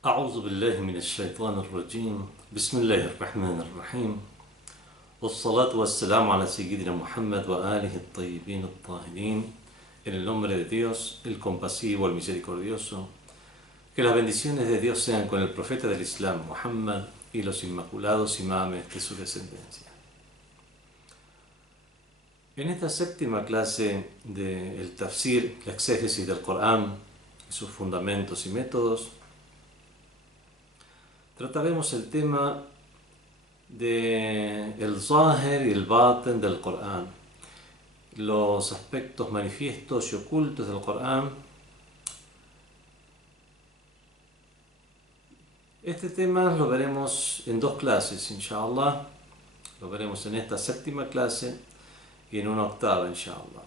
أعوذ بالله من الشيطان الرجيم بسم الله الرحمن الرحيم والصلاة والسلام على سيدنا Muhammad وآله الطيبين الطاهرين. En el nombre de Dios, el compasivo, el misericordioso. Que las bendiciones de Dios sean con el profeta del Islam, Muhammad, y los inmaculados imames de su descendencia. En esta séptima clase del tafsir, la exégesis del Corán, sus fundamentos y métodos, trataremos el tema de el zahir y el batin del Corán, los aspectos manifiestos y ocultos del Corán. Este tema lo veremos en dos clases, inshallah. Lo veremos en esta séptima clase y en una octava, inshallah.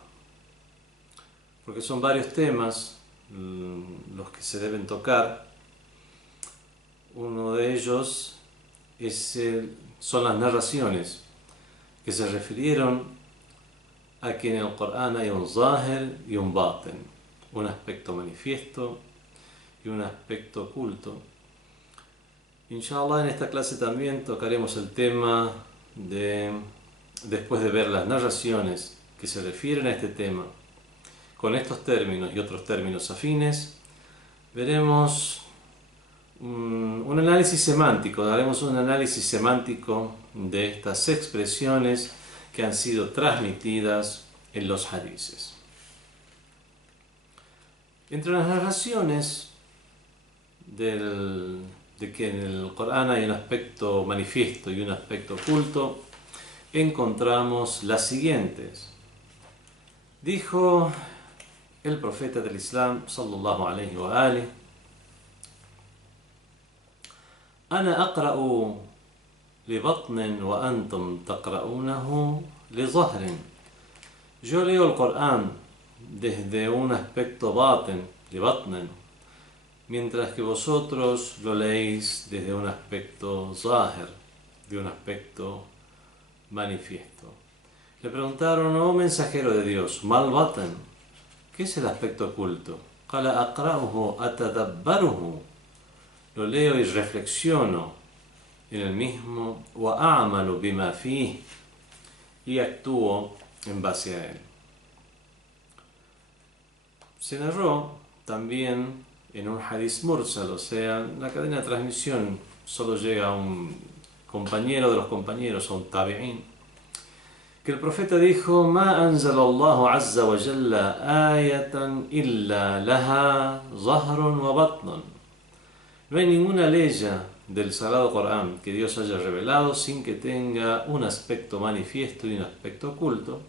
Porque son varios temas los que se deben tocar. Uno de ellos son las narraciones que se refirieron a que en el Corán hay un zahir y un batin, un aspecto manifiesto y un aspecto oculto. Inshallah, en esta clase también tocaremos el tema después de ver las narraciones que se refieren a este tema, con estos términos y otros términos afines, veremos un análisis semántico, daremos un análisis semántico de estas expresiones que han sido transmitidas en los hadices. Entre las narraciones de que en el Corán hay un aspecto manifiesto y un aspecto oculto, encontramos las siguientes. Dijo el profeta del Islam, sallallahu alayhi wa alihi: أنا أقرأ لبطن وأنتم تقرؤونه لظهر. Yo leo el Corán desde un aspecto batin, libatnen, mientras que vosotros lo leéis desde un aspecto zahir, de un aspecto manifiesto. Le preguntaron: oh mensajero de Dios, mal batin, ¿qué es el aspecto oculto? قال أقرأه أتدبره. Lo leo y reflexiono en el mismo, وأعمل بما فيه, y actúo en base a él. Se narró también en un hadith mursal, o sea, la cadena de transmisión solo llega a un compañero de los compañeros, a un tabi'in, que el profeta dijo: ما أنزل الله عز وجل آية إلا لها ظهر وبطن. No hay ninguna ley del Sagrado Corán que Dios haya revelado sin que tenga un aspecto manifiesto y un aspecto oculto.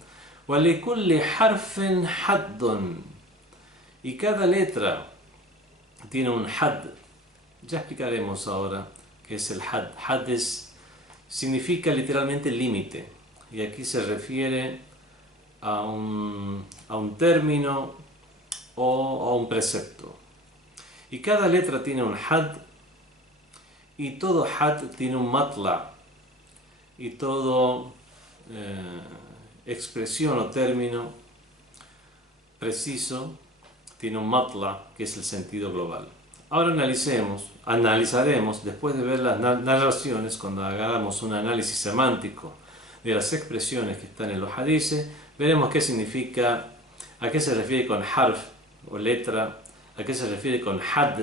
وَلِكُلِّ حَرْفٍ حَدٌّ. Y cada letra tiene un had. Ya explicaremos ahora qué es el had. Had significa literalmente límite. Y aquí se refiere a un término o a un precepto. Y cada letra tiene un had, y todo had tiene un matla, y todo expresión o término preciso tiene un matla, que es el sentido global. Ahora analizaremos, después de ver las narraciones, cuando hagamos un análisis semántico de las expresiones que están en los hadices, veremos qué significa, a qué se refiere con harf o letra, a qué se refiere con had,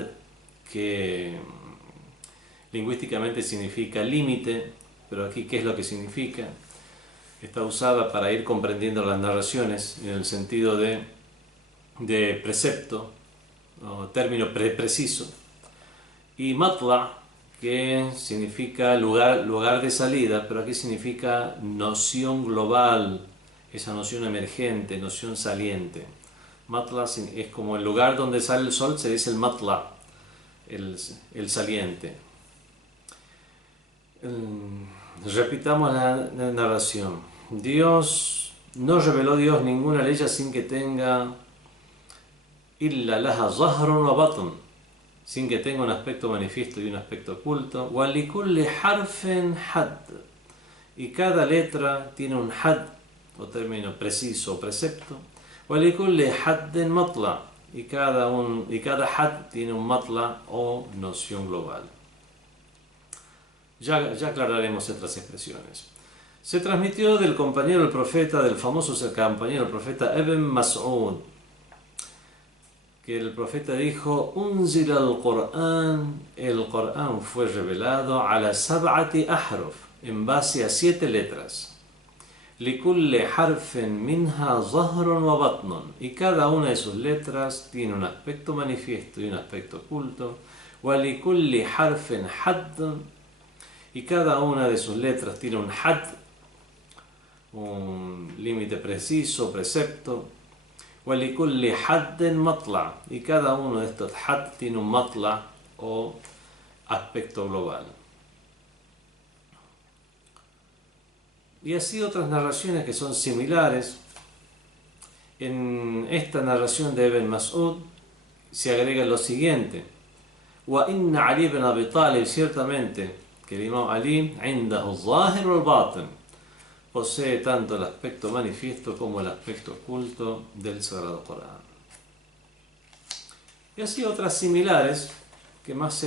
que lingüísticamente significa límite, pero aquí qué es lo que significa. Está usada para ir comprendiendo las narraciones en el sentido de precepto o término preciso, y matla, que significa lugar de salida, pero aquí significa noción global, esa noción emergente, noción saliente. Matla es como el lugar donde sale el sol, se dice el matla, el saliente. Repitamos la narración. No reveló Dios ninguna ley sin que tenga illa laha zahrun wa batn, sin que tenga un aspecto manifiesto y un aspecto oculto. Wa likulli harfin had. Y cada letra tiene un had, o término preciso o precepto. وَلِكُلِّ حَدٍّ مَطْلَعٍ. y cada had tiene un matla o noción global. Ya aclararemos otras expresiones. Se transmitió del compañero del profeta, del famoso compañero del profeta Ibn Mas'ud, que el profeta dijo: Unzila el Corán fue revelado a la sab'ati ahruf, en base a 7 letras. Likulli harfin minha zahrun wa batnun, y cada una de sus letras tiene un aspecto manifiesto y un aspecto oculto. Wa likulli harfin haddun, y cada una de sus letras tiene un had, un límite preciso, precepto. وَلِكُلِّ حَدٍّ مَطْلَعٍ, y cada uno de estos had tiene un matla o aspecto global. Y así otras narraciones que son similares. En esta narración de Ibn Mas'ud se agrega lo siguiente: وَإِنَّ عَلِي بْنَ أَبِي طَالِبٍ, ciertamente que el imam Ali عِنْدَهُ الظَّاهِرُ وَالْبَاطِنُ, posee tanto el aspecto manifiesto como el aspecto oculto del Sagrado Corán. Y así otras similares, que más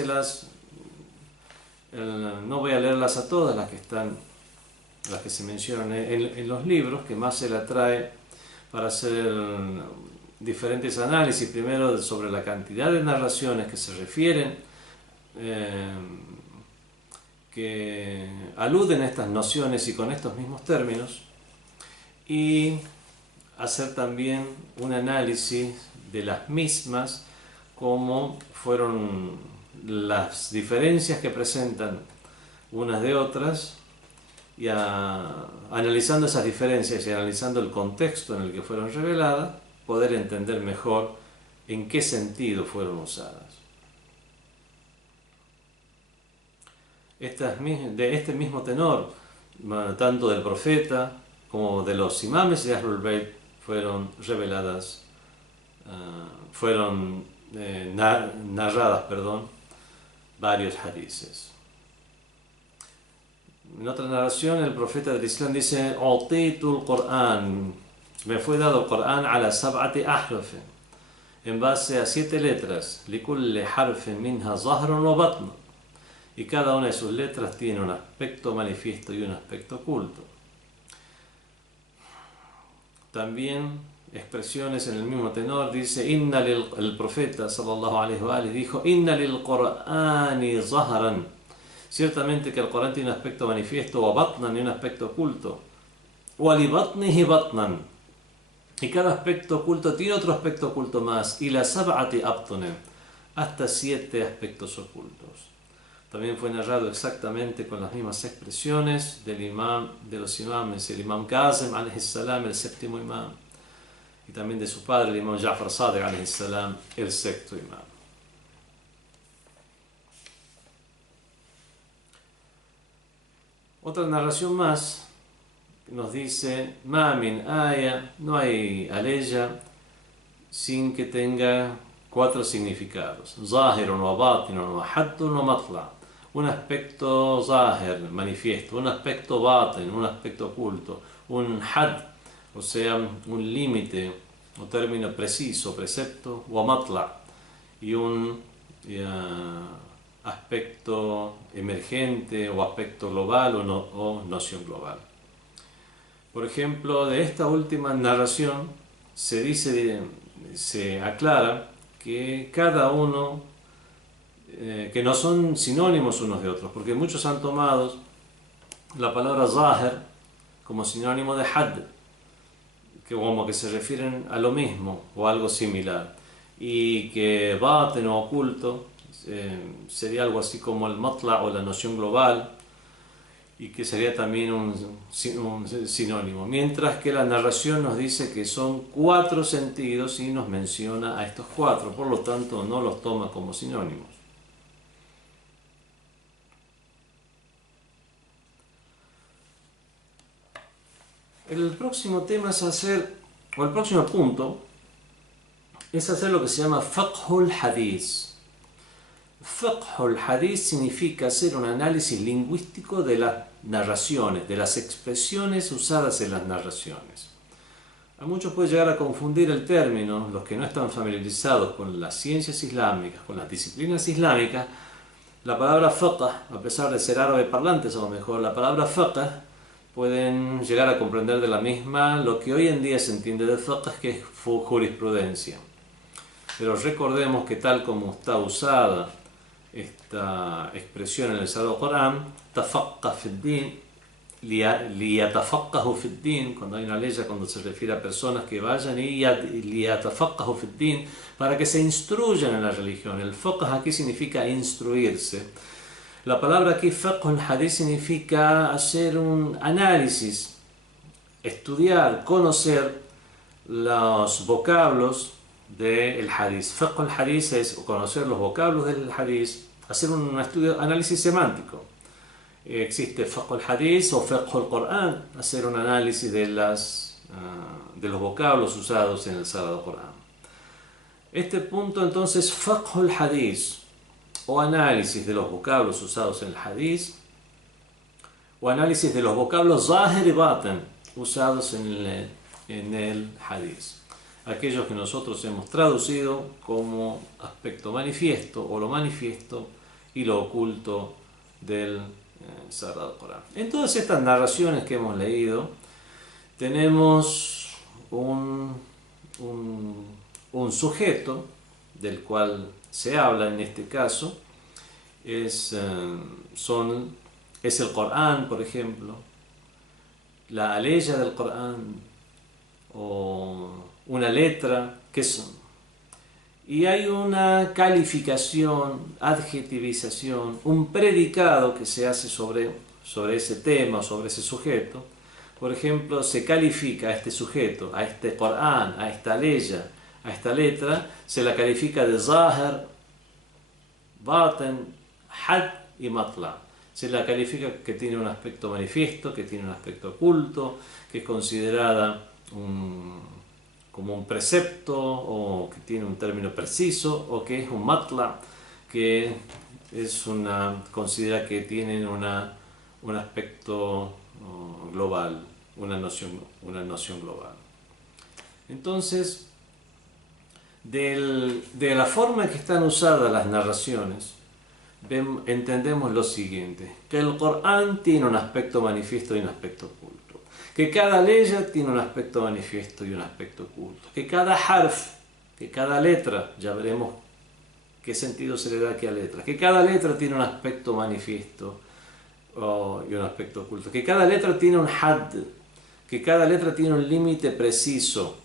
no voy a leerlas a todas, las que se mencionan en los libros, que más se la trae para hacer diferentes análisis. Primero sobre la cantidad de narraciones que se refieren, que aluden a estas nociones y con estos mismos términos, y hacer también un análisis de las mismas, cómo fueron las diferencias que presentan unas de otras, y analizando esas diferencias y analizando el contexto en el que fueron reveladas, poder entender mejor en qué sentido fueron usadas. De este mismo tenor, tanto del profeta como de los imames de Ahlul Bayt, fueron reveladas, narradas, varios hadices. En otra narración, el profeta del Islam dice: "Utitu al-Qur'an", me fue dado el Corán a la sab'ati ahruf, en base a 7 letras. "Likulli harfin minha zahrun wa batn", y cada una de sus letras tiene un aspecto manifiesto y un aspecto oculto. También expresiones en el mismo tenor, dice: el profeta sallallahu alaihi wa alihi dijo: "Inna lil Qur'ani zahran", ciertamente que el Corán tiene un aspecto manifiesto, o batnan, y un aspecto oculto. "Wa li batnihi batnan", y cada aspecto oculto tiene otro aspecto oculto más. "Y la sab'ati abtunen", hasta 7 aspectos ocultos. También fue narrado exactamente con las mismas expresiones de los imames, el imam Kazim alayhi salam, el séptimo imam, y también de su padre, el imam Ja'far Sadiq alayhi salam, el sexto imam. Otra narración más nos dice: "Ma min aya", no hay aleya sin que tenga 4 significados: zahirun wa batinun wa haddun wa matla'. Un aspecto zahir, manifiesto; un aspecto batin, un aspecto oculto; un had, o sea, un límite o término preciso, precepto; wa matla', y un aspecto emergente o aspecto global o noción global. Por ejemplo, de esta última narración se aclara que cada uno, que no son sinónimos unos de otros, porque muchos han tomado la palabra zahir como sinónimo de had, como que se refieren a lo mismo o algo similar, y que batin o oculto sería algo así como el matla o la noción global, y que sería también un sinónimo, mientras que la narración nos dice que son 4 sentidos y nos menciona a estos 4, por lo tanto no los toma como sinónimos. El próximo tema el próximo punto es hacer lo que se llama Fiqhul Hadith. Fiqhul Hadith significa hacer un análisis lingüístico de las narraciones, de las expresiones usadas en las narraciones. A muchos puede llegar a confundir el término, los que no están familiarizados con las ciencias islámicas, con las disciplinas islámicas. La palabra fiqh, a pesar de ser árabe parlantes a lo mejor, la palabra fiqh pueden llegar a comprender de la misma lo que hoy en día se entiende de fiqh, que es jurisprudencia. Pero recordemos que tal como está usada esta expresión en el Sagrado Corán, tafaqqa fid din, liyatafaqahu fid din, cuando hay una ley, cuando se refiere a personas que vayan y liyatafaqahu fid din, para que se instruyan en la religión. El fiqh aquí significa instruirse. La palabra aquí, fiqh en hadith, significa hacer un análisis, estudiar, conocer los vocablos del hadith. Fiqh el hadith es conocer los vocablos del hadith, hacer un estudio, análisis semántico. Existe fiqh el hadith o fiqh el Corán, hacer un análisis de los vocablos usados en el Sagrado Corán. Este punto entonces, fiqh el hadith, o análisis de los vocablos usados en el hadith, o análisis de los vocablos zahir y batin usados en el hadith. Aquellos que nosotros hemos traducido como aspecto manifiesto o lo manifiesto y lo oculto del Sagrado Corán. En todas estas narraciones que hemos leído tenemos un sujeto del cual se habla en este caso, es el Corán, por ejemplo, la aleya del Corán o una letra, ¿qué son? Y hay una calificación, adjetivización, un predicado que se hace sobre ese tema, sobre ese sujeto. Por ejemplo, se califica a este sujeto, a este Corán, a esta aleya, a esta letra, se la califica de zahir, batin, had y matla. Se la califica que tiene un aspecto manifiesto, que tiene un aspecto oculto, que es considerada como un precepto, o que tiene un término preciso, o que es un matla, que es considera que tienen un aspecto global, una noción global. Entonces, de la forma en que están usadas las narraciones, entendemos lo siguiente: que el Corán tiene un aspecto manifiesto y un aspecto oculto, que cada leya tiene un aspecto manifiesto y un aspecto oculto, que cada harf, que cada letra, ya veremos qué sentido se le da aquí a letra, que cada letra tiene un aspecto manifiesto y un aspecto oculto, que cada letra tiene un had, que cada letra tiene un límite preciso,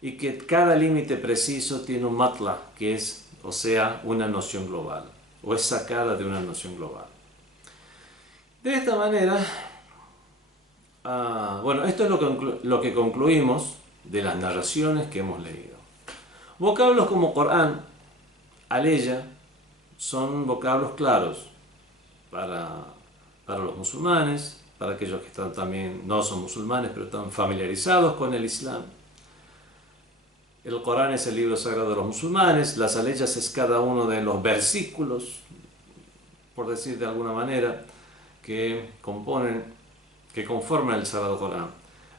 y que cada límite preciso tiene un matla, que es, o sea, una noción global, o es sacada de una noción global. De esta manera, bueno, esto es lo que concluimos de las narraciones que hemos leído. Vocablos como Corán, aleya, son vocablos claros para los musulmanes, para aquellos que también no son musulmanes, pero están familiarizados con el Islam. El Corán es el libro sagrado de los musulmanes, las aleyas es cada uno de los versículos, por decir de alguna manera, que conforman el Sagrado Corán.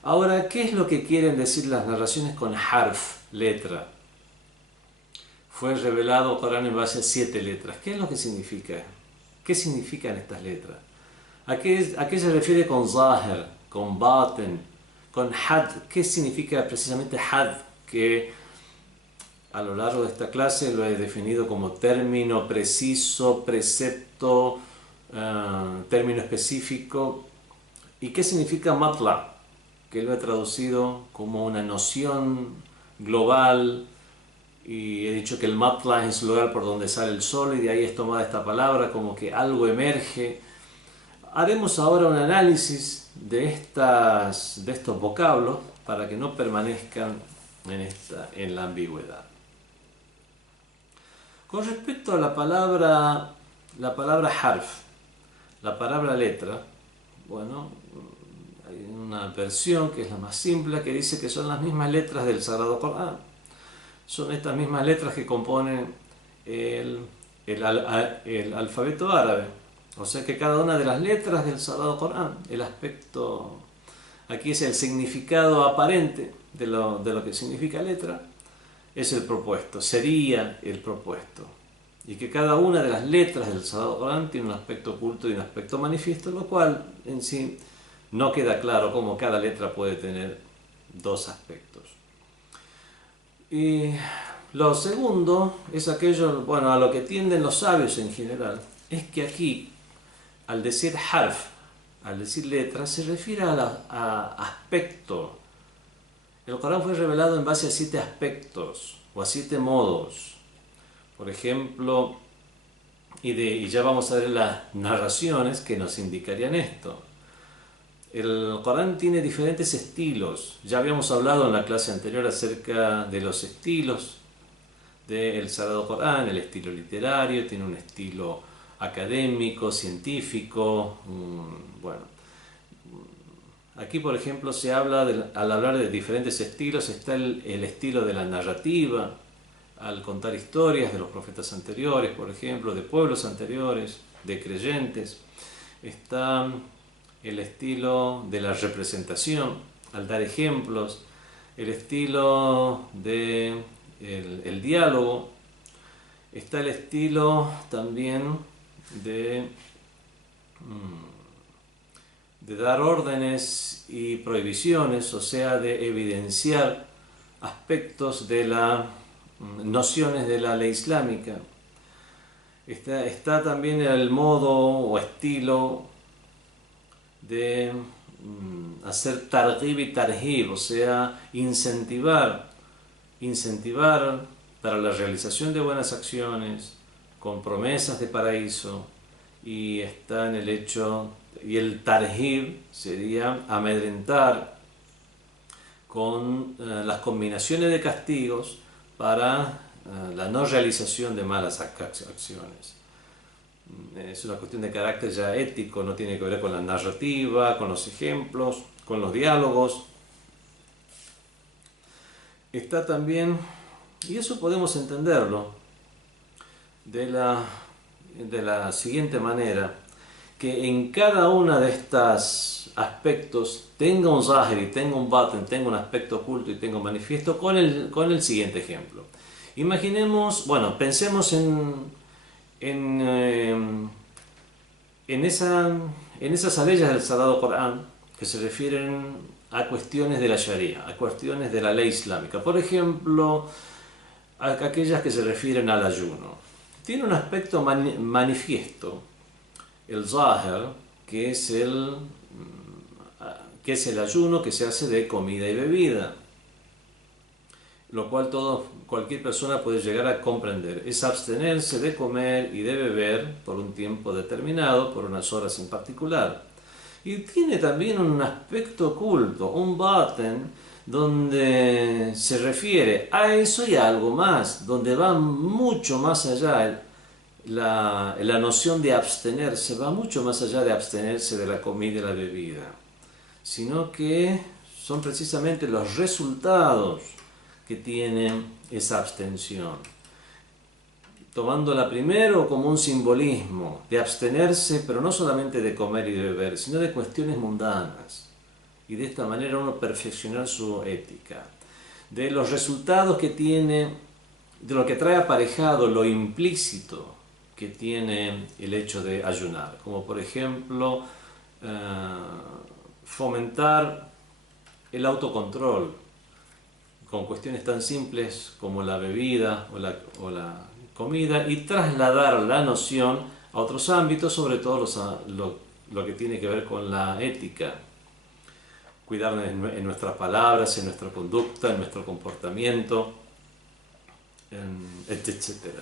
Ahora, ¿qué es lo que quieren decir las narraciones con harf, letra? Fue revelado el Corán en base a 7 letras. ¿Qué es lo que significa? ¿Qué significan estas letras? ¿A qué se refiere con zahir, con batin, con had? ¿Qué significa precisamente had? Que a lo largo de esta clase lo he definido como término preciso, precepto, término específico. ¿Y qué significa matla? Que lo he traducido como una noción global, y he dicho que el matla es el lugar por donde sale el sol, y de ahí es tomada esta palabra como que algo emerge. Haremos ahora un análisis de estos vocablos para que no permanezcan en la ambigüedad. Con respecto a la palabra harf, la palabra letra, bueno, hay una versión que es la más simple, que dice que son las mismas letras del Sagrado Corán. Son estas mismas letras que componen el alfabeto árabe. O sea que cada una de las letras del Sagrado Corán, el aspecto Aquí es el significado aparente de lo que significa letra, es el propuesto, sería el propuesto. Y que cada una de las letras del Sagrado Corán tiene un aspecto oculto y un aspecto manifiesto, lo cual en sí no queda claro cómo cada letra puede tener dos aspectos. Y lo segundo es aquello, bueno, a lo que tienden los sabios en general, es que aquí, al decir harf, al decir letra, se refiere a aspecto. El Corán fue revelado en base a 7 aspectos o a 7 modos. Por ejemplo, y ya vamos a ver las narraciones que nos indicarían esto. El Corán tiene diferentes estilos. Ya habíamos hablado en la clase anterior acerca de los estilos del Sagrado Corán, el estilo literario, tiene un estilo académico, científico, bueno. Aquí, por ejemplo, se habla, al hablar de diferentes estilos, está el estilo de la narrativa, al contar historias de los profetas anteriores, por ejemplo, de pueblos anteriores, de creyentes. Está el estilo de la representación, al dar ejemplos, el estilo de el diálogo, está el estilo también de dar órdenes y prohibiciones, o sea, de evidenciar aspectos de las nociones de la ley islámica. Está también el modo o estilo de hacer targhib y tarhib, o sea, incentivar para la realización de buenas acciones, con promesas de paraíso, y está en el hecho, y el tarhib sería amedrentar con las combinaciones de castigos para la no realización de malas acciones. Es una cuestión de carácter ya ético, no tiene que ver con la narrativa, con los ejemplos, con los diálogos. Está también, y eso podemos entenderlo de la siguiente manera, que en cada una de estos aspectos tenga un zahir y tenga un batin, tenga un aspecto oculto y tenga un manifiesto, con el siguiente ejemplo. Imaginemos, bueno, pensemos en esas leyes del Sagrado Corán que se refieren a cuestiones de la Sharia, a cuestiones de la ley islámica. Por ejemplo, aquellas que se refieren al ayuno. Tiene un aspecto manifiesto, el zahir, que es el ayuno que se hace de comida y bebida, lo cual cualquier persona puede llegar a comprender. Es abstenerse de comer y de beber por un tiempo determinado, por unas horas en particular. Y tiene también un aspecto oculto, un baten, donde se refiere a eso y a algo más, donde va mucho más allá. La noción de abstenerse va mucho más allá de abstenerse de la comida y la bebida, sino que son precisamente los resultados que tiene esa abstención, tomándola primero como un simbolismo de abstenerse, pero no solamente de comer y de beber, sino de cuestiones mundanas, y de esta manera uno perfeccionar su ética, de los resultados que tiene, de lo que trae aparejado lo implícito que tiene el hecho de ayunar, como por ejemplo fomentar el autocontrol con cuestiones tan simples como la bebida o la comida, y trasladar la noción a otros ámbitos, sobre todo lo que tiene que ver con la ética. Cuidar en nuestras palabras, en nuestra conducta, en nuestro comportamiento, etc.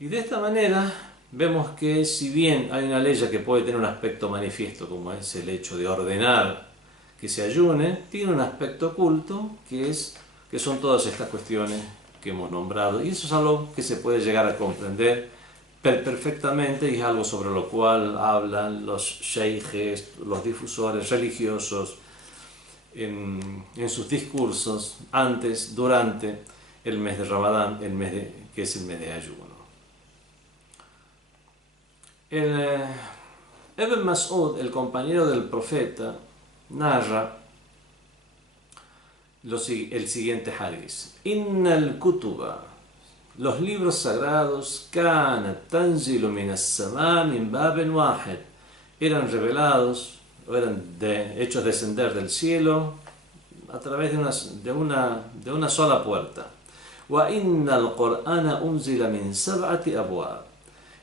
Y de esta manera vemos que si bien hay una ley que puede tener un aspecto manifiesto, como es el hecho de ordenar que se ayune, tiene un aspecto oculto que son todas estas cuestiones que hemos nombrado, y eso es algo que se puede llegar a comprender perfectamente, y es algo sobre lo cual hablan los sheikhes, los difusores religiosos en sus discursos antes, durante el mes de Ramadán, que es el mes de ayuno. Ibn Mas'ud, el compañero del profeta, narra el siguiente hadiz. Innal kutuba, los libros sagrados, kanat tanzilu min as-sama min babin wahid, eran revelados o eran hechos descender del cielo a través de una sola puerta. Wa innal Qur'ana unzila min sab'ati abwab.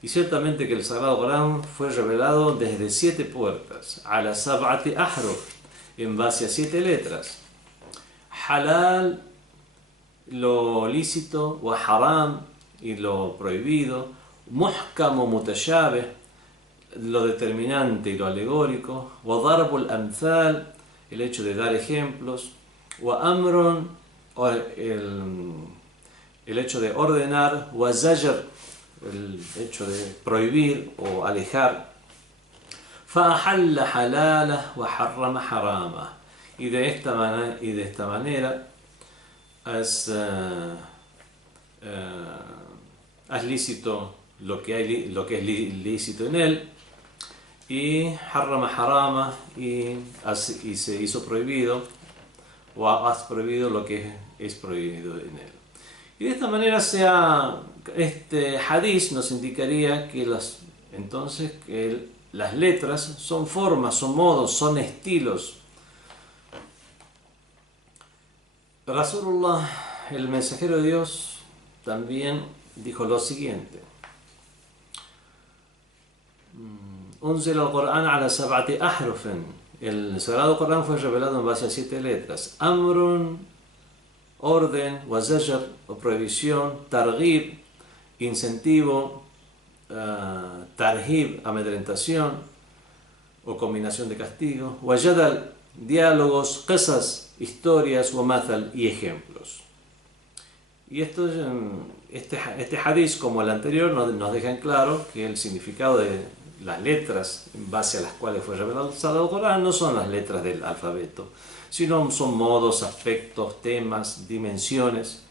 Y ciertamente que el Sagrado Corán fue revelado desde 7 puertas, ala sab'ati ahruf, en base a 7 letras. Halal, lo lícito, wa haram, y lo prohibido, muhkam o mutashabih, lo determinante y lo alegórico, wa darbul amthal, el hecho de dar ejemplos, wa amrun, el hecho de ordenar, wa zajr, el hecho de prohibir o alejar, فأحل حلاله وحرم حرامه, y de esta manera es lícito lo que es lícito en él, y harrama harama, y se hizo prohibido o has prohibido lo que es prohibido en él. Y de esta manera este hadiz nos indicaría que entonces que las letras son formas, son modos, son estilos. Rasulullah, el mensajero de Dios, también dijo lo siguiente: Unzila al-Qur'an ala sab'ati ahrufin. El Sagrado Corán fue revelado en base a 7 letras. Amrun, orden, wa zajr, o prohibición, targhib, incentivo, tarhib, amedrentación o combinación de castigo, wa jadal, diálogos, qisas, historias, wa mathal, y ejemplos. Y este hadith, como el anterior, nos deja en claro que el significado de las letras en base a las cuales fue revelado el Sagrado Corán no son las letras del alfabeto, sino son modos, aspectos, temas, dimensiones,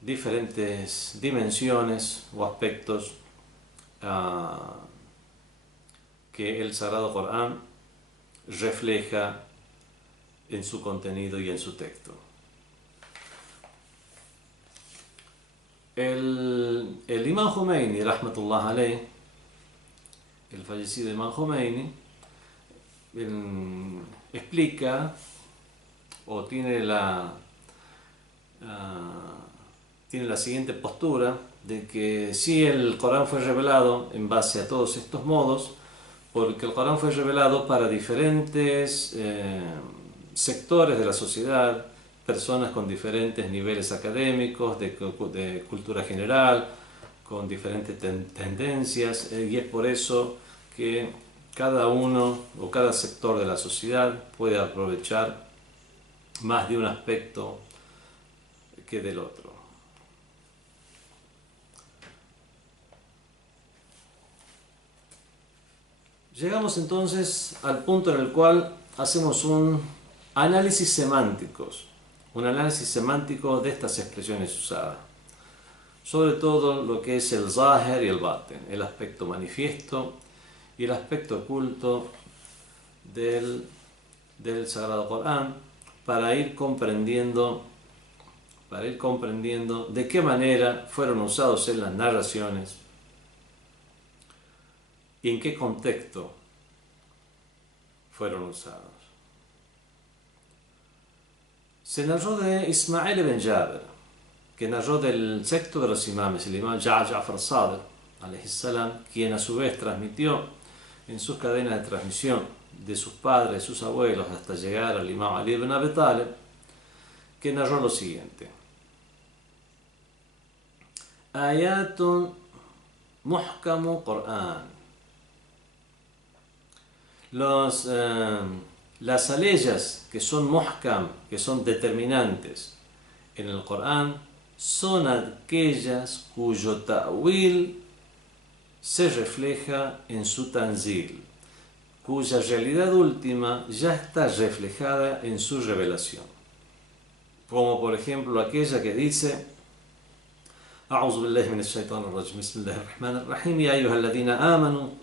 diferentes dimensiones o aspectos que el Sagrado Corán refleja en su contenido y en su texto. El Imam Khomeini, rahmatullah alayh, el fallecido Imam Khomeini, explica o tiene la siguiente postura de que sí, el Corán fue revelado en base a todos estos modos, porque el Corán fue revelado para diferentes sectores de la sociedad, personas con diferentes niveles académicos, de cultura general, con diferentes tendencias, y es por eso que cada uno o cada sector de la sociedad puede aprovechar más de un aspecto que del otro. Llegamos entonces al punto en el cual hacemos un análisis semántico de estas expresiones usadas, sobre todo lo que es el zahir y el batin, el aspecto manifiesto y el aspecto oculto del Sagrado Corán, para ir comprendiendo de qué manera fueron usados en las narraciones y en qué contexto fueron usados. Se narró de Ismail ibn Jabir, que narró del sexto de los imames, el imam Ja'far Sadiq, alayhi salam, quien a su vez transmitió en sus cadenas de transmisión de sus padres, sus abuelos, hasta llegar al imam Ali ibn Abi Talib, que narró lo siguiente: Ayatun muhkamu Qur'an. Las aleyas que son muhkam, que son determinantes en el Corán, son aquellas cuyo ta'wil se refleja en su tanzil, cuya realidad última ya está reflejada en su revelación. Como por ejemplo aquella que dice: A'udhu billahi minash shaitanir rajim, bismillahir rahmanir rahim, ya ayyuhalladhina amanu,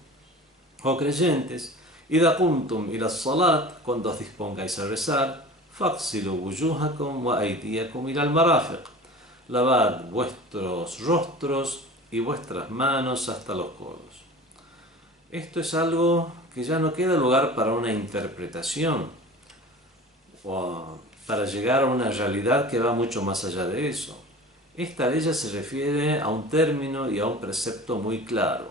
oh creyentes, إذا قمتم إلى الصلاة, cuando os dispongáis a rezar, فاغسلوا وجوهكم وأيديكم إلى المرافق. Lavad vuestros rostros y vuestras manos hasta los codos. Esto es algo que ya no queda lugar para una interpretación o para llegar a una realidad que va mucho más allá de eso. Esta ley se refiere a un término y a un precepto muy claro.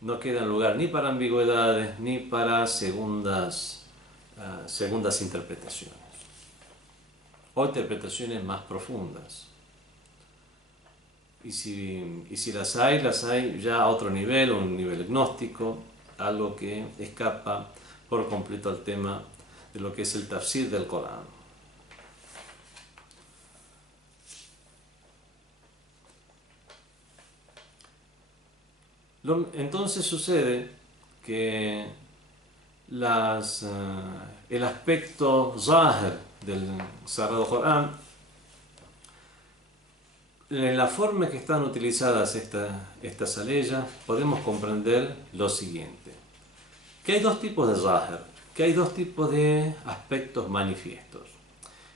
No queda lugar ni para ambigüedades ni para segundas interpretaciones o interpretaciones más profundas. Y si las hay ya a otro nivel, un nivel gnóstico, algo que escapa por completo al tema de lo que es el tafsir del Corán. Entonces sucede que el aspecto zahir del Sagrado Corán, en la forma que están utilizadas estas aleyas, podemos comprender lo siguiente: que hay dos tipos de zahir, que hay dos tipos de aspectos manifiestos.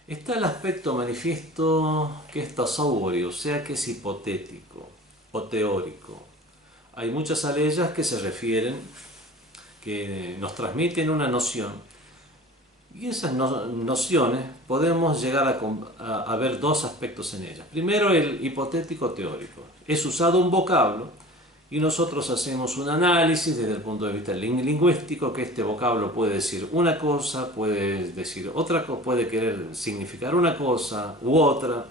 Está el aspecto manifiesto que es tasawwuri, o sea que es hipotético o teórico. Hay muchas aleyas que se refieren, que nos transmiten una noción, y esas nociones podemos llegar a ver dos aspectos en ellas. Primero, el hipotético teórico. Es usado un vocablo y nosotros hacemos un análisis desde el punto de vista lingüístico, que este vocablo puede decir una cosa, puede decir otra cosa, puede querer significar una cosa u otra.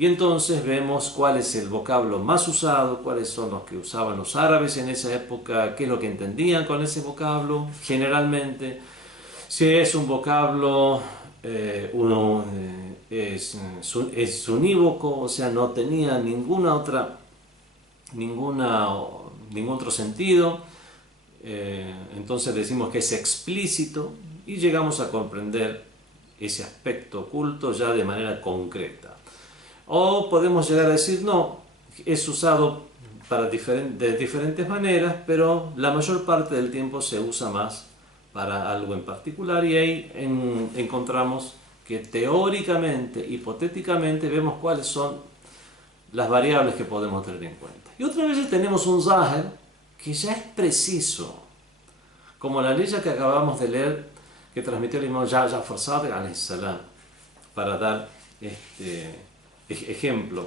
Y entonces vemos cuál es el vocablo más usado, cuáles son los que usaban los árabes en esa época, qué es lo que entendían con ese vocablo, generalmente. Si es un vocablo es unívoco, o sea, no tenía ningún otro sentido, entonces decimos que es explícito y llegamos a comprender ese aspecto oculto ya de manera concreta. O podemos llegar a decir, no, es usado de diferentes maneras, pero la mayor parte del tiempo se usa más para algo en particular, y ahí encontramos que teóricamente, hipotéticamente, vemos cuáles son las variables que podemos tener en cuenta. Y otra vez tenemos un zahir que ya es preciso, como la ley que acabamos de leer, que transmitió el imam Ja'far Sadiq alayhi salam, para dar este ejemplo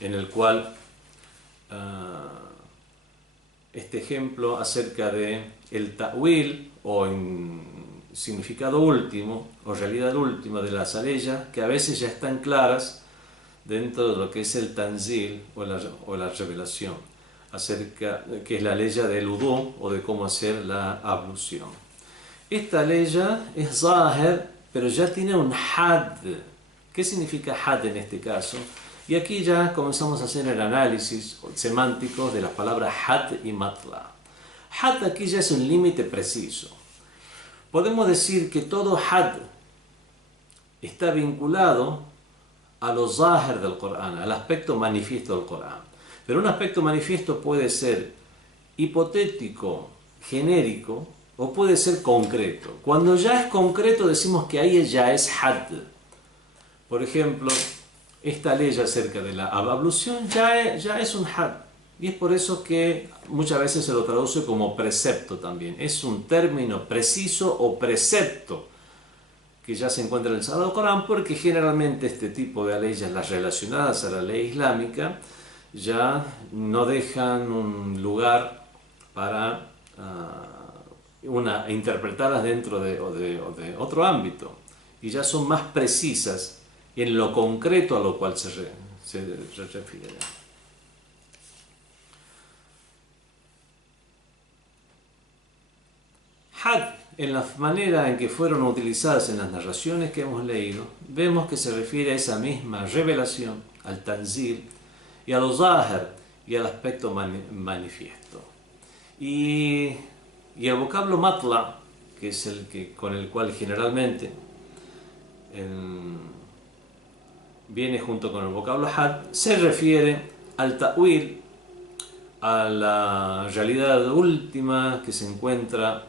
en el cual este ejemplo acerca de el ta'wil o significado último o realidad última de las aleyas, que a veces ya están claras dentro de lo que es el tanzil o la revelación, acerca que es la ley del udú o de cómo hacer la ablución. Esta ley es zahir, pero ya tiene un had. ¿Qué significa had en este caso? Y aquí ya comenzamos a hacer el análisis semántico de las palabras had y matla. Had aquí ya es un límite preciso. Podemos decir que todo had está vinculado a lo zahir del Corán, al aspecto manifiesto del Corán. Pero un aspecto manifiesto puede ser hipotético, genérico, o puede ser concreto. Cuando ya es concreto decimos que ahí ya es had. Por ejemplo, esta ley acerca de la ablución ya es un had. Y es por eso que muchas veces se lo traduce como precepto también. Es un término preciso o precepto que ya se encuentra en el Sagrado Corán, porque generalmente este tipo de leyes, las relacionadas a la ley islámica, ya no dejan un lugar para interpretarlas dentro de otro ámbito, y ya son más precisas en lo concreto a lo cual se refiere. Had, en la manera en que fueron utilizadas en las narraciones que hemos leído, vemos que se refiere a esa misma revelación, al tanzil y a lo zahir y al aspecto manifiesto. Y el vocablo matla, que es con el cual generalmente viene junto con el vocablo had, se refiere al ta'wil a la realidad última que se encuentra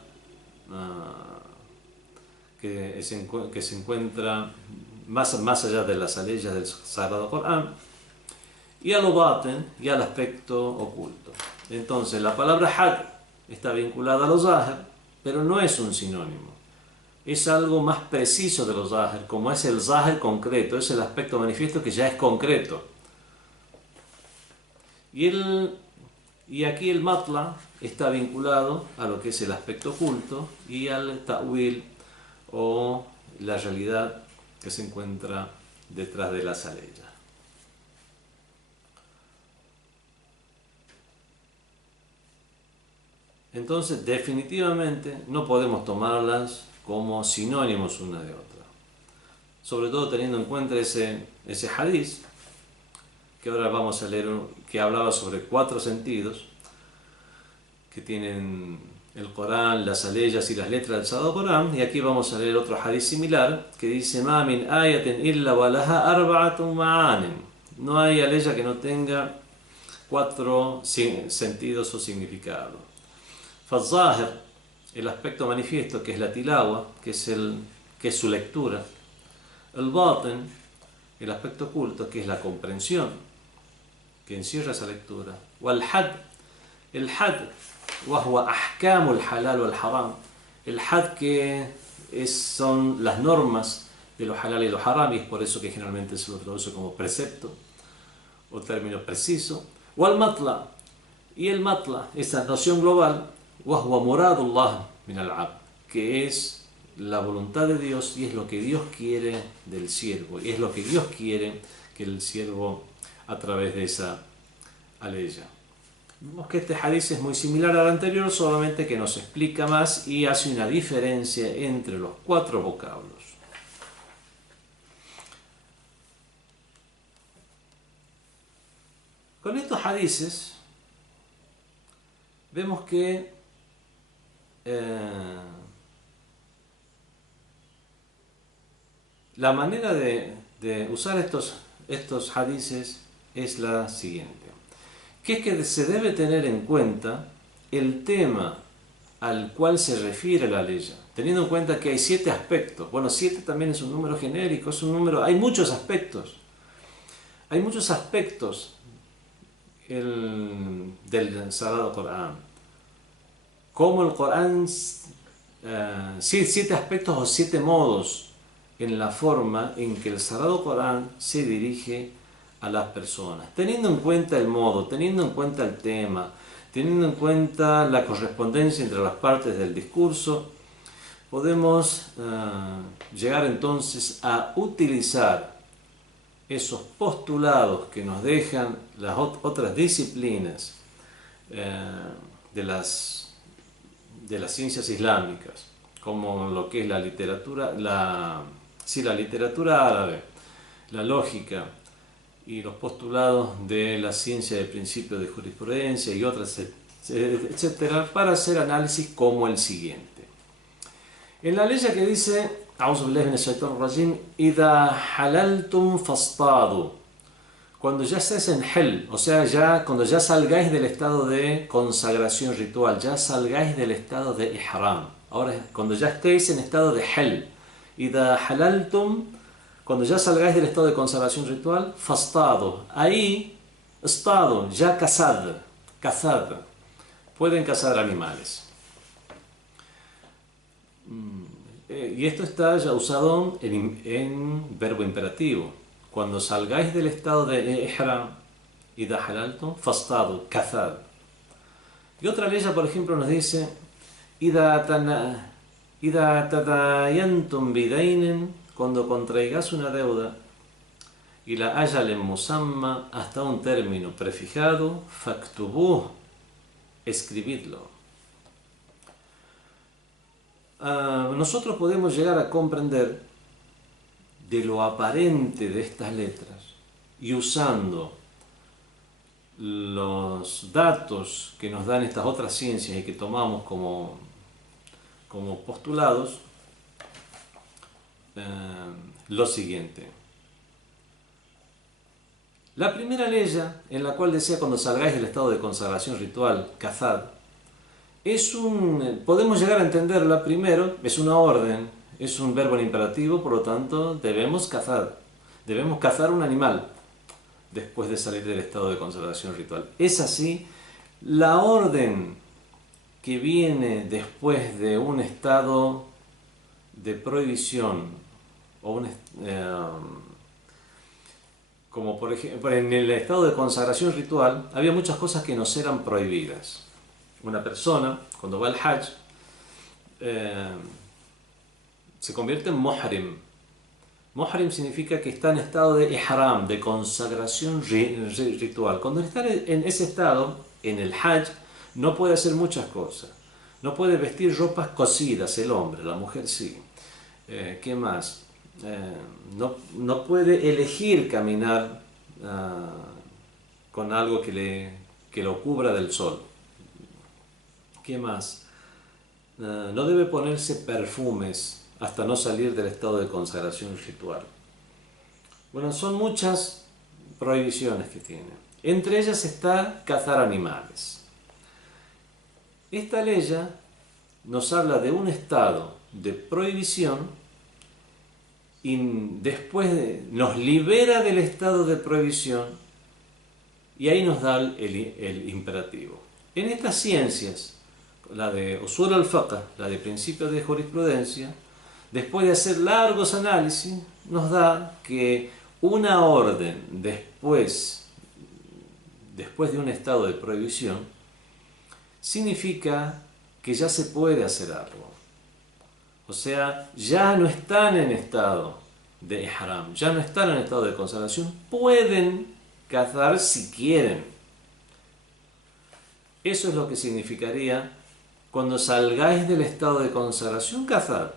que se encuentra más allá de las leyes del Sagrado Corán, y a lo baten y al aspecto oculto. Entonces la palabra had está vinculada a lo zahir, pero no es un sinónimo. Es algo más preciso de lo zahir, como es el zahir concreto, es el aspecto manifiesto que ya es concreto. Y aquí el matla está vinculado a lo que es el aspecto oculto y al ta'wil, o la realidad que se encuentra detrás de las aleyas. Entonces, definitivamente no podemos tomarlas como sinónimos una de otra. Sobre todo teniendo en cuenta ese hadiz que ahora vamos a leer, que hablaba sobre 4 sentidos que tienen el Corán, las aleyas y las letras del Sagrado Corán. Y aquí vamos a leer otro hadiz similar que dice: "Ma min ayatin illa walaha arba'atun ma'anin". No hay aleya que no tenga 4 sentidos o significados. Fal-Zahir, el aspecto manifiesto, que es la tilawa, que es su lectura. El Batin, el aspecto oculto, que es la comprensión, que encierra esa lectura. Wal-Had, el Had, وهو أحكام الحلال والحرام. El Had, que son las normas de lo halal y lo haram, y es por eso que generalmente se lo traduce como precepto o término preciso. Wal-Matla, y el Matla, esa noción global, وهو مراد الله من العبد, que es la voluntad de Dios y es lo que Dios quiere del siervo, y es lo que Dios quiere que el siervo a través de esa aleya. Vemos que este hadiz es muy similar al anterior, solamente que nos explica más y hace una diferencia entre los 4 vocablos. Con estos hadices vemos que la manera de usar estos hadices es la siguiente, que es que se debe tener en cuenta el tema al cual se refiere la ley, teniendo en cuenta que hay 7 aspectos. Bueno, 7 también es un número genérico, es un número, hay muchos aspectos del Sagrado Corán. Como el Corán, 7 aspectos o 7 modos en la forma en que el Sagrado Corán se dirige a las personas, teniendo en cuenta el modo, teniendo en cuenta el tema, teniendo en cuenta la correspondencia entre las partes del discurso, podemos llegar entonces a utilizar esos postulados que nos dejan las otras disciplinas de las ciencias islámicas, como lo que es la literatura, la literatura árabe, la lógica y los postulados de la ciencia de principios de jurisprudencia y otras, etcétera, para hacer análisis como el siguiente. En la ley que dice: "A'udhu billahi minash shaitanir rajim, idha halaltum fastadu", cuando ya estés en hel, o sea, cuando ya salgáis del estado de consagración ritual, ya salgáis del estado de ihram. Ahora, cuando ya estéis en estado de hel, idha halaltum, cuando ya salgáis del estado de consagración ritual, fastado. Ahí, estado, ya cazad, pueden cazar animales. Y esto está ya usado en verbo imperativo. Cuando salgáis del estado de ihram, idha halaltum, fastadu, cazad. Y otra ley, por ejemplo, nos dice: idha tadayantum bidainin, cuando contraigas una deuda, y la ajal en musamma, hasta un término prefijado, faktubuh, escribidlo. Nosotros podemos llegar a comprender de lo aparente de estas letras, y usando los datos que nos dan estas otras ciencias y que tomamos como postulados, lo siguiente: La primera ley en la cual decía cuando salgáis del estado de consagración ritual, cazad, podemos llegar a entenderla primero, es una orden, es un verbo en imperativo, por lo tanto debemos cazar un animal después de salir del estado de consagración ritual. Es así, la orden que viene después de un estado de prohibición o como por ejemplo en el estado de consagración ritual había muchas cosas que nos eran prohibidas. Una persona cuando va al Hajj se convierte en muhrim. Muhrim significa que está en estado de ihram, de consagración ritual. Cuando está en ese estado, en el Hajj, no puede hacer muchas cosas. No puede vestir ropas cosidas el hombre, la mujer sí. ¿Qué más? No puede elegir caminar con algo que lo cubra del sol. ¿Qué más? No debe ponerse perfumes hasta no salir del estado de consagración ritual. Bueno, son muchas prohibiciones que tiene. Entre ellas está cazar animales. Esta ley nos habla de un estado de prohibición y después nos libera del estado de prohibición y ahí nos da el imperativo. En estas ciencias, la de Usul al-Fiqh, la de principios de jurisprudencia, después de hacer largos análisis, nos da que una orden después de un estado de prohibición significa que ya se puede hacer algo. O sea, ya no están en estado de ihram, ya no están en estado de consagración, pueden cazar si quieren. Eso es lo que significaría cuando salgáis del estado de consagración, cazar.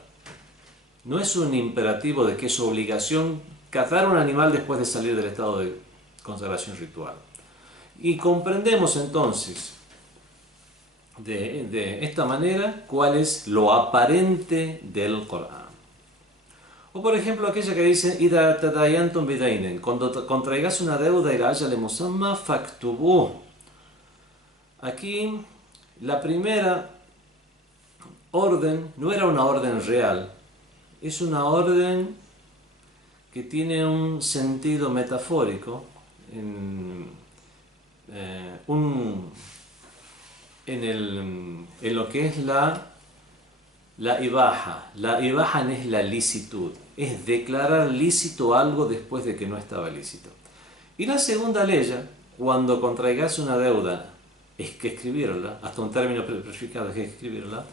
No es un imperativo de que es obligación cazar un animal después de salir del estado de consagración ritual. Y comprendemos entonces de esta manera cuál es lo aparente del Corán. O por ejemplo aquella que dice Ida tadayantum bidainen, cuando contraigas una deuda ila ajal musamma faktubuh. Aquí la primera orden no era una orden real, es una orden que tiene un sentido metafórico, en lo que es la ibaha. La ibaha es la licitud, es declarar lícito algo después de que no estaba lícito. Y la segunda ley, cuando contraigas una deuda, es que escribirla, hasta un término prefijado es que escribirla,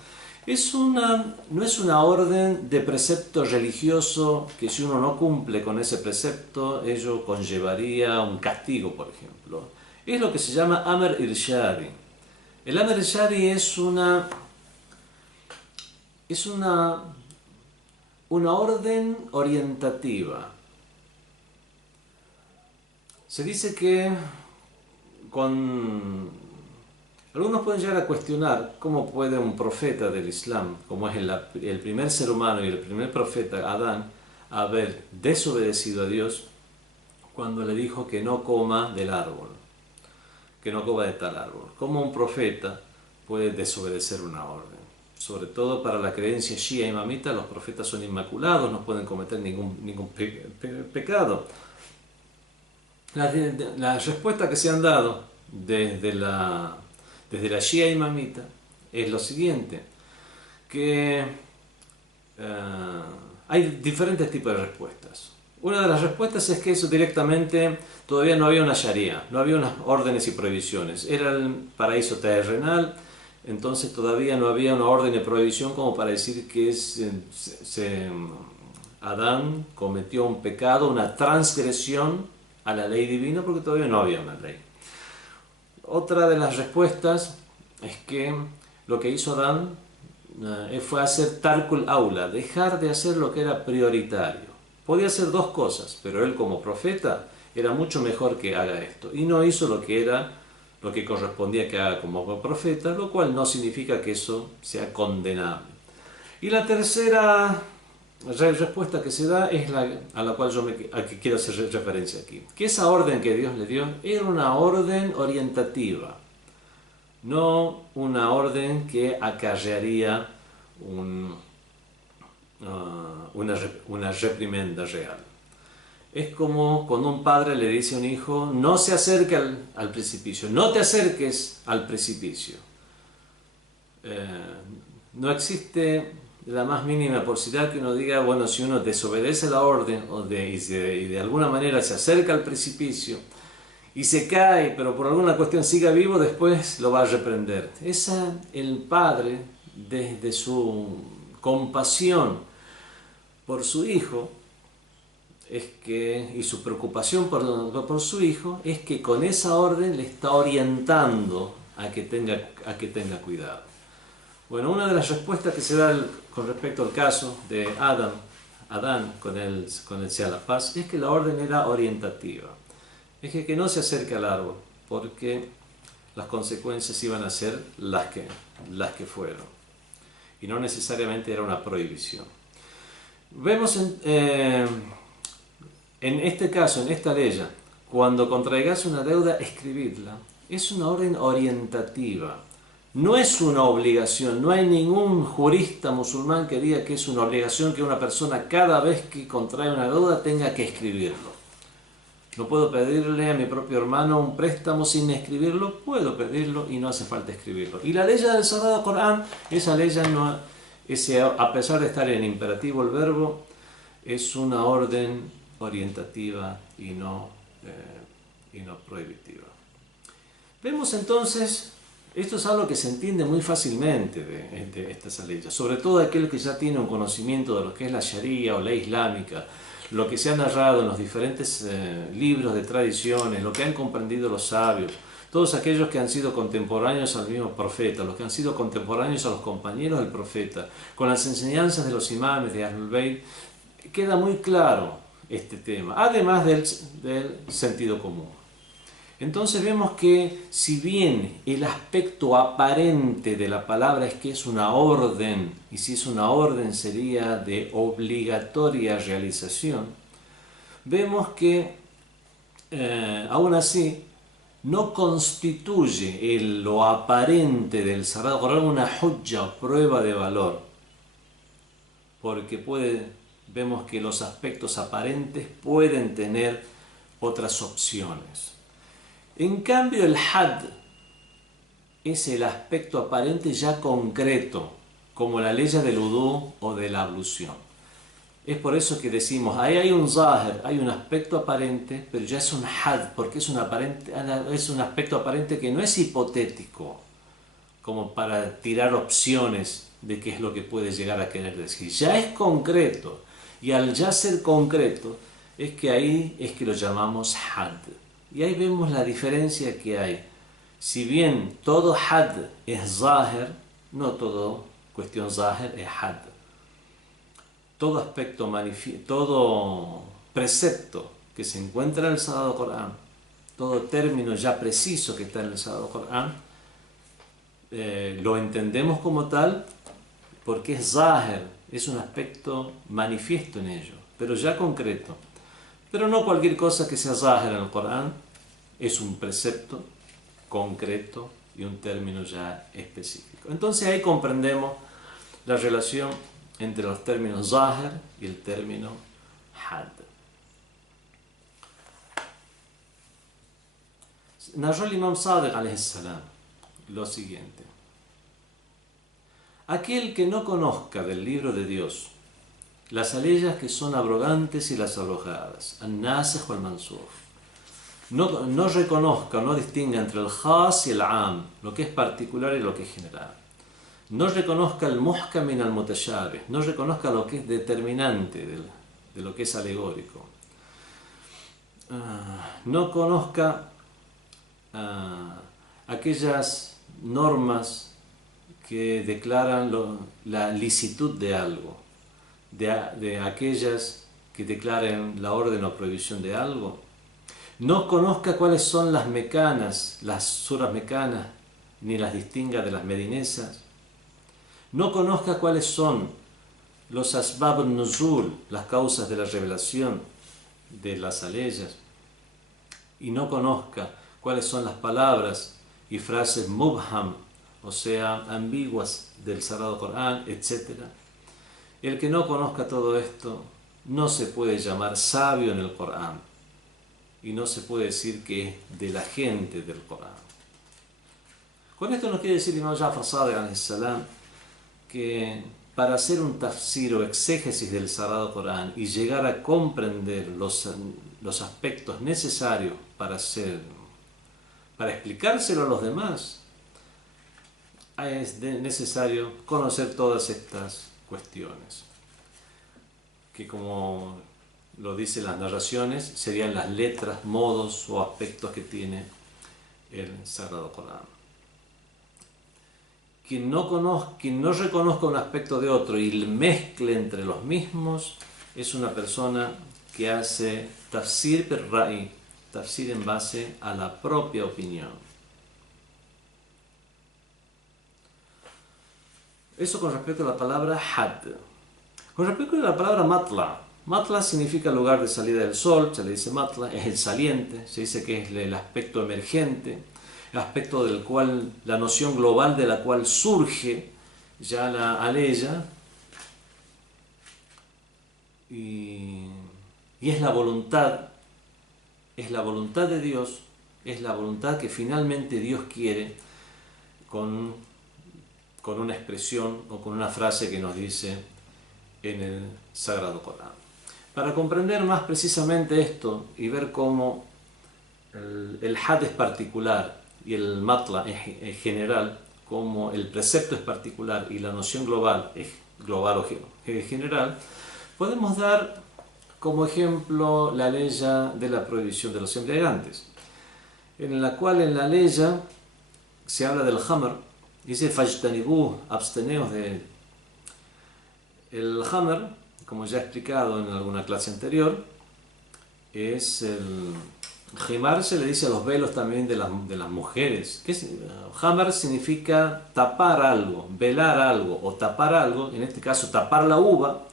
no es una orden de precepto religioso que si uno no cumple con ese precepto, ello conllevaría un castigo, por ejemplo. Es lo que se llama Amr Irshadi. El Amr Irshadi es una orden orientativa. Se dice que algunos pueden llegar a cuestionar cómo puede un profeta del Islam, como es el primer ser humano y el primer profeta, Adán, haber desobedecido a Dios cuando le dijo que no coma del árbol, que no coma de tal árbol. ¿Cómo un profeta puede desobedecer una orden? Sobre todo para la creencia shia imamita, los profetas son inmaculados, no pueden cometer ningún pecado. La respuesta que se han dado desde la shia imamita es lo siguiente, que hay diferentes tipos de respuestas. Una de las respuestas es que eso directamente todavía no había una sharia, no había unas órdenes y prohibiciones, era el paraíso terrenal, entonces todavía no había una orden de prohibición como para decir que Adán cometió un pecado, una transgresión a la ley divina, porque todavía no había una ley. Otra de las respuestas es que lo que hizo Adán fue hacer tarkul aula, dejar de hacer lo que era prioritario. Podía hacer dos cosas, pero él como profeta era mucho mejor que haga esto. Y no hizo lo que correspondía que haga como profeta, lo cual no significa que eso sea condenable. Y la tercera La respuesta que se da es la a la cual a que quiero hacer referencia aquí. Que esa orden que Dios le dio era una orden orientativa, no una orden que acarrearía una reprimenda real. Es como cuando un padre le dice a un hijo: no se acerque al precipicio, no te acerques al precipicio. No existe la más mínima posibilidad que uno diga, bueno, si uno desobedece la orden y de alguna manera se acerca al precipicio y se cae, pero por alguna cuestión siga vivo, después lo va a reprender. El padre, desde su compasión por su hijo, y su preocupación por su hijo, es que con esa orden le está orientando a que tenga cuidado. Bueno, una de las respuestas que se da con respecto al caso de Adán con el sea la paz, es que la orden era orientativa. Es que no se acerque al árbol, porque las consecuencias iban a ser las que fueron. Y no necesariamente era una prohibición. Vemos en este caso, en esta ley, cuando contraigas una deuda, escribidla. Es una orden orientativa. No es una obligación. No hay ningún jurista musulmán que diga que es una obligación que una persona cada vez que contrae una deuda tenga que escribirlo. No puedo pedirle a mi propio hermano un préstamo sin escribirlo. Puedo pedirlo y no hace falta escribirlo. Y la ley del Sagrado Corán, esa ley a pesar de estar en imperativo el verbo, es una orden orientativa y no prohibitiva. Vemos entonces, esto es algo que se entiende muy fácilmente de estas leyes, sobre todo aquel que ya tiene un conocimiento de lo que es la Sharia o ley islámica, lo que se ha narrado en los diferentes libros de tradiciones, lo que han comprendido los sabios, todos aquellos que han sido contemporáneos al mismo profeta, los que han sido contemporáneos a los compañeros del profeta, con las enseñanzas de los imames de Ahlul Bayt, queda muy claro este tema, además del sentido común. Entonces vemos que si bien el aspecto aparente de la palabra es que es una orden, y si es una orden sería de obligatoria realización, vemos que aún así no constituye lo aparente del Sagrado Corán una hujja o prueba de valor, porque vemos que los aspectos aparentes pueden tener otras opciones. En cambio, el had es el aspecto aparente ya concreto, como la ley del udú o de la ablución. Es por eso que decimos, ahí hay un zahir, hay un aspecto aparente, pero ya es un had, porque es un aspecto aparente que no es hipotético, como para tirar opciones de qué es lo que puede llegar a querer decir. Ya es concreto, y al ya ser concreto, es que ahí es que lo llamamos had. Y ahí vemos la diferencia que hay. Si bien todo had es zahir, no todo cuestión zahir es had. Todo aspecto todo precepto que se encuentra en el Sagrado Corán, todo término ya preciso que está en el Sagrado Corán, lo entendemos como tal porque es zahir, es un aspecto manifiesto en ello, pero ya concreto. Pero no cualquier cosa que sea zahir en el Corán es un precepto concreto y un término ya específico. Entonces ahí comprendemos la relación entre los términos zahir y el término had. Narró el Imam Sadiq alayhi salam lo siguiente: aquel que no conozca del libro de Dios las leyes que son abrogantes y las abrogadas, al-nasikh o al-mansukh, no reconozca, no distinga entre el khas y el am, lo que es particular y lo que es general, no reconozca el muhkam min al-mutashabih, no reconozca lo que es determinante de lo que es alegórico, no conozca aquellas normas que declaran la licitud de algo, de aquellas que declaren la orden o prohibición de algo, no conozca cuáles son las mecanas, las suras mecanas, ni las distinga de las medinesas, no conozca cuáles son los asbab nuzul, las causas de la revelación de las aleyas, y no conozca cuáles son las palabras y frases mubham, o sea, ambiguas del Sagrado Corán, etc. El que no conozca todo esto no se puede llamar sabio en el Corán y no se puede decir que es de la gente del Corán. Con esto nos quiere decir Imam Ja'far Sadiq alayhi salam que para hacer un tafsir o exégesis del Sagrado Corán y llegar a comprender los aspectos necesarios para explicárselo a los demás, es necesario conocer todas estas cuestiones, que como lo dicen las narraciones, serían las letras, modos o aspectos que tiene el Sagrado Corán. Quien no reconozca un aspecto de otro y mezcle entre los mismos, es una persona que hace tafsir per ra'i, tafsir en base a la propia opinión. Eso con respecto a la palabra had. Con respecto a la palabra matla, matla significa lugar de salida del sol, se le dice matla, es el saliente, se dice que es el aspecto emergente, el aspecto del cual, la noción global de la cual surge ya la aleya, y es la voluntad de Dios, es la voluntad que finalmente Dios quiere con una expresión o con una frase que nos dice en el Sagrado Corán. Para comprender más precisamente esto y ver cómo el had es particular y el matla es general, como el precepto es particular y la noción global es global o general, podemos dar como ejemplo la ley de la prohibición de los embriagantes, en la cual en la ley se habla del hamr, dice fajtanibú, absteneos de él. El hamr, como ya he explicado en alguna clase anterior, es el Himar, se le dice a los velos también de las mujeres. Hamar significa tapar algo, velar algo o tapar algo, en este caso tapar la uva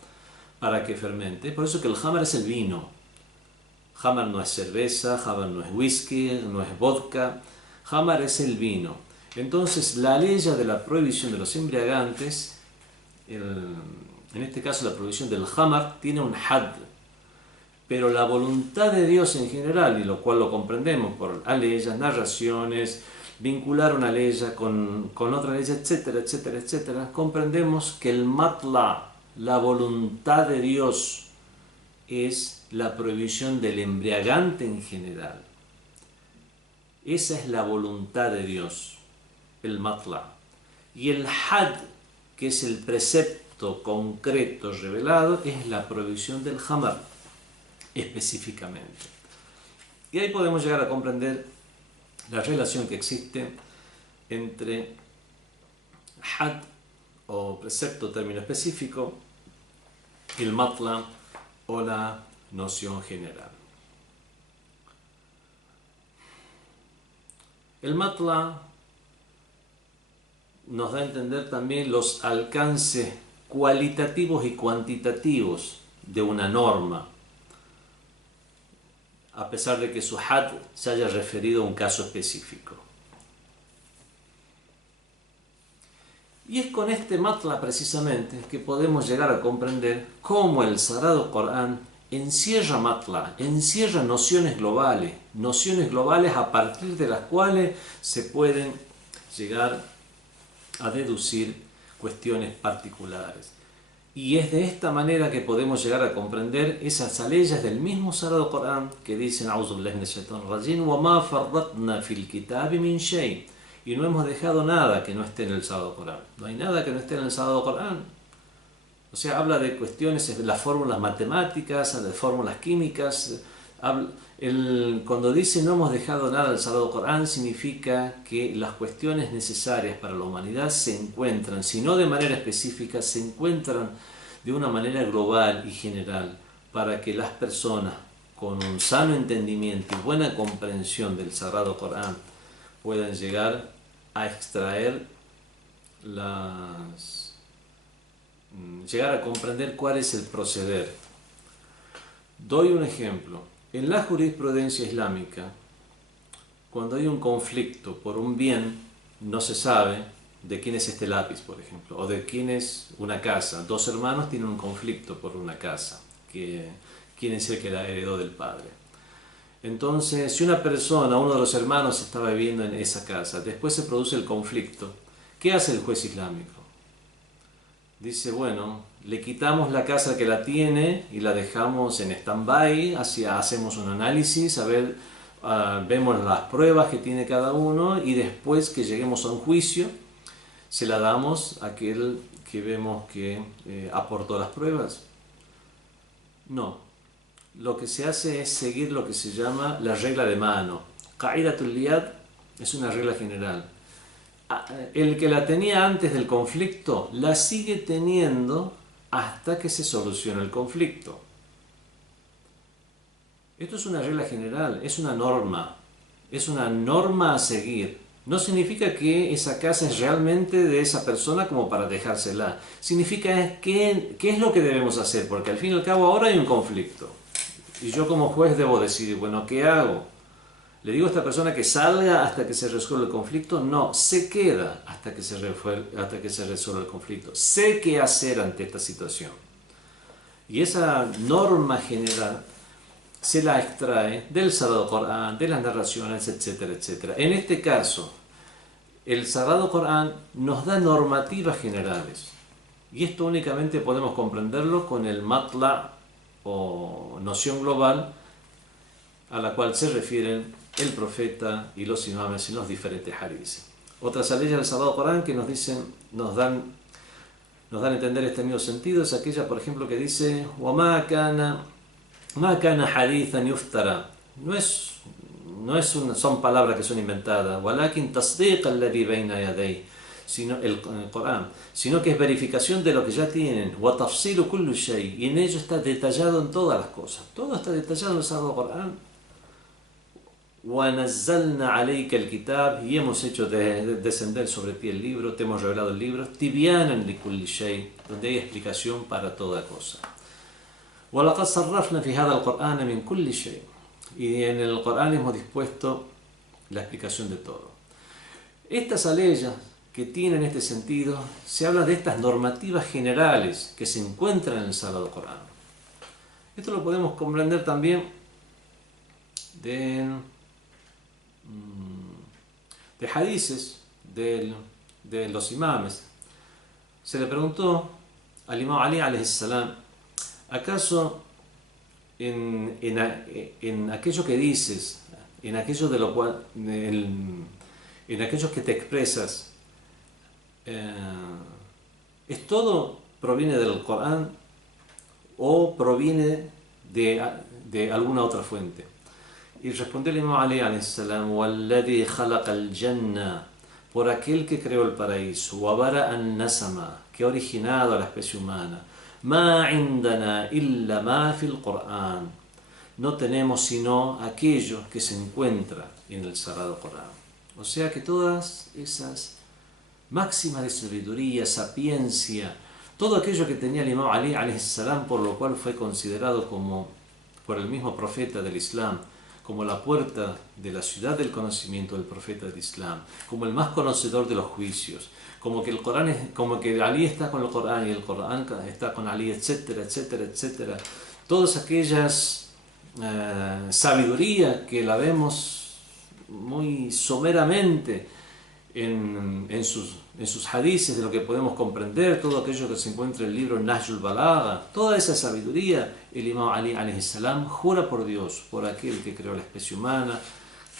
para que fermente. Por eso que el hamar es el vino. Hamar no es cerveza, hamar no es whisky, no es vodka. Hamar es el vino. Entonces la ley de la prohibición de los embriagantes, en este caso la prohibición del hamar, tiene un had. Pero la voluntad de Dios en general, y lo cual lo comprendemos por aleyas, narraciones, vincular una aleya con otra aleya, etcétera, etcétera, etcétera, comprendemos que el matla, la voluntad de Dios, es la prohibición del embriagante en general. Esa es la voluntad de Dios, el matla. Y el had, que es el precepto concreto revelado, es la prohibición del hamar, específicamente. Y ahí podemos llegar a comprender la relación que existe entre had o precepto, término específico, y el matla o la noción general. El matla nos da a entender también los alcances cualitativos y cuantitativos de una norma, a pesar de que su had se haya referido a un caso específico. Y es con este matla precisamente que podemos llegar a comprender cómo el Sagrado Corán encierra matla, encierra nociones globales a partir de las cuales se pueden llegar a deducir cuestiones particulares. Y es de esta manera que podemos llegar a comprender esas aleyas del mismo Sagrado Corán que dicen A'udhu billahi minash shaitanir rajim wa ma farratna fil kitabi min shay, y no hemos dejado nada que no esté en el Sagrado Corán. No hay nada que no esté en el Sagrado Corán. O sea, habla de cuestiones, de las fórmulas matemáticas, de fórmulas químicas. Cuando dice no hemos dejado nada del Sagrado Corán, significa que las cuestiones necesarias para la humanidad se encuentran, si no de manera específica, se encuentran de una manera global y general para que las personas con un sano entendimiento y buena comprensión del Sagrado Corán puedan llegar a extraer llegar a comprender cuál es el proceder. Doy un ejemplo. En la jurisprudencia islámica, cuando hay un conflicto por un bien, no se sabe de quién es este lápiz, por ejemplo, o de quién es una casa. Dos hermanos tienen un conflicto por una casa, quién es el que la heredó del padre. Entonces, si una persona, uno de los hermanos estaba viviendo en esa casa, después se produce el conflicto, ¿qué hace el juez islámico? Dice, bueno, le quitamos la casa que la tiene y la dejamos en stand-by, hacemos un análisis, vemos las pruebas que tiene cada uno y después que lleguemos a un juicio, se la damos a aquel que vemos que aportó las pruebas. No, lo que se hace es seguir lo que se llama la regla de mano. Qa'idatul liyad es una regla general. El que la tenía antes del conflicto la sigue teniendo hasta que se solucione el conflicto. Esto es una regla general, es una norma a seguir. No significa que esa casa es realmente de esa persona como para dejársela. Significa qué es lo que debemos hacer, porque al fin y al cabo ahora hay un conflicto. Y yo como juez debo decidir, bueno, ¿qué hago? ¿Le digo a esta persona que salga hasta que se resuelva el conflicto? No, se queda hasta que se resuelva el conflicto. Sé qué hacer ante esta situación. Y esa norma general se la extrae del Sagrado Corán, de las narraciones, etcétera, etcétera. En este caso, el Sagrado Corán nos da normativas generales. Y esto únicamente podemos comprenderlo con el matla o noción global a la cual se refieren el profeta y los imames en los diferentes hadices. Otras leyes del Sagrado Corán que nos dan a entender este mismo sentido es aquella, por ejemplo, que dice وَمَا كَانَ حَدِيثًا يُفْتَرَى. Son palabras que son inventadas. وَلَكِنْ تَصْدِيقَ الَّذِي بَيْنَ يَدَيْهِ, el Corán, sino que es verificación de lo que ya tienen. وَتَفْصِيلُ كُلُّ شَيْءٍ, y en ello está detallado en todas las cosas. Todo está detallado en el Sagrado Corán. وَنَزَّلْنَا عَلَيْكَ الْكِتَابِ, y hemos hecho descender sobre ti el libro, te hemos revelado el libro, تِبْيَانًا لِكُلِّ شَيْءٍ, donde hay explicación para toda cosa. وَلَقَدْ صَرَّفْنَا فِي هَذَا الْقُرْآنَ مِنْ كُلِّ شَيْءٍ, y en el Corán hemos dispuesto la explicación de todo. Estas aleyas que tienen este sentido, se habla de estas normativas generales que se encuentran en el Sagrado Corán. Esto lo podemos comprender también de hadices de los imames. Se le preguntó al imam Ali alayhi salam, ¿acaso en aquello que dices, en aquello de lo cual, en aquellos que te expresas, ¿es todo proviene del Corán o proviene de alguna otra fuente? Y respondió el imam Ali alayhi salam, وَالَّذِي خَلَقَ الْجَنَّةَ, por aquel que creó el paraíso, وَبَرَأَ النَّسَمَ, que ha originado a la especie humana, مَا عِنْدَنَا إِلَّا مَا فِي الْقُرْآنِ, no tenemos sino aquello que se encuentra en el Sagrado Corán. O sea que todas esas máximas de sabiduría, sapiencia, todo aquello que tenía el imam Ali alayhi salam, por lo cual fue considerado como, por el mismo profeta del Islam, como la puerta de la ciudad del conocimiento del profeta del Islam, como el más conocedor de los juicios, como que el Corán como que Ali está con el Corán y el Corán está con Ali, etcétera, etcétera, etcétera. Todas aquellas sabiduría que la vemos muy someramente en sus hadices, de lo que podemos comprender, todo aquello que se encuentra en el libro Nahjul Balagha, toda esa sabiduría, el imam Ali alayhi salam jura por Dios, por aquel que creó la especie humana,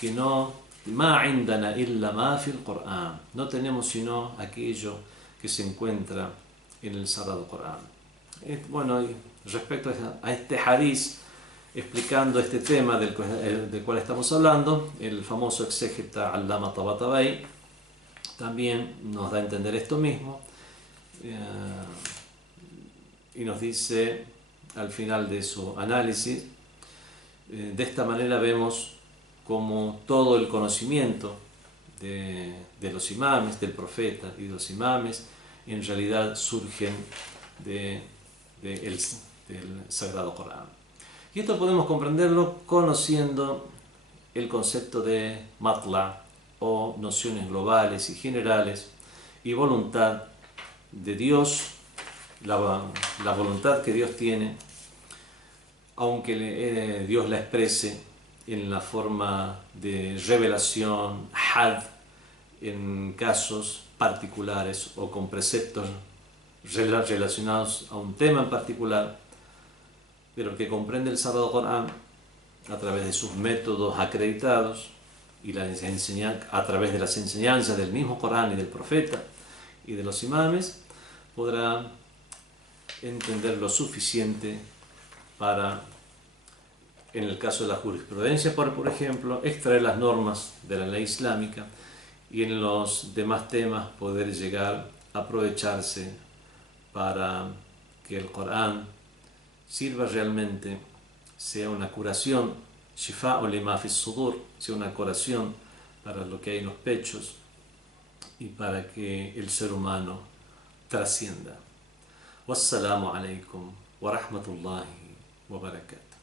que no ma indana illa ma fil Qur'an, no tenemos sino aquello que se encuentra en el Sagrado Corán. Bueno, y respecto a este hadiz, explicando este tema del cual estamos hablando, el famoso exégeta Allama Tabatabai también nos da a entender esto mismo, y nos dice al final de su análisis, de esta manera vemos como todo el conocimiento de los imames, del profeta y de los imames, en realidad surgen de, de el- del Sagrado Corán. Y esto podemos comprenderlo conociendo el concepto de matla o nociones globales y generales y voluntad de Dios, la voluntad que Dios tiene, aunque Dios la exprese en la forma de revelación, had, en casos particulares o con preceptos relacionados a un tema en particular, pero que comprende el Sagrado Corán a través de sus métodos acreditados y a través de las enseñanzas del mismo Corán y del profeta y de los imames, podrá entender lo suficiente para, en el caso de la jurisprudencia, por ejemplo, extraer las normas de la ley islámica y en los demás temas poder llegar a aprovecharse para que el Corán sirva realmente, sea una curación, shifa o lima fi sudur, sea una curación para lo que hay en los pechos y para que el ser humano trascienda. Wassalamu alaikum wa rahmatullahi wa barakatuh.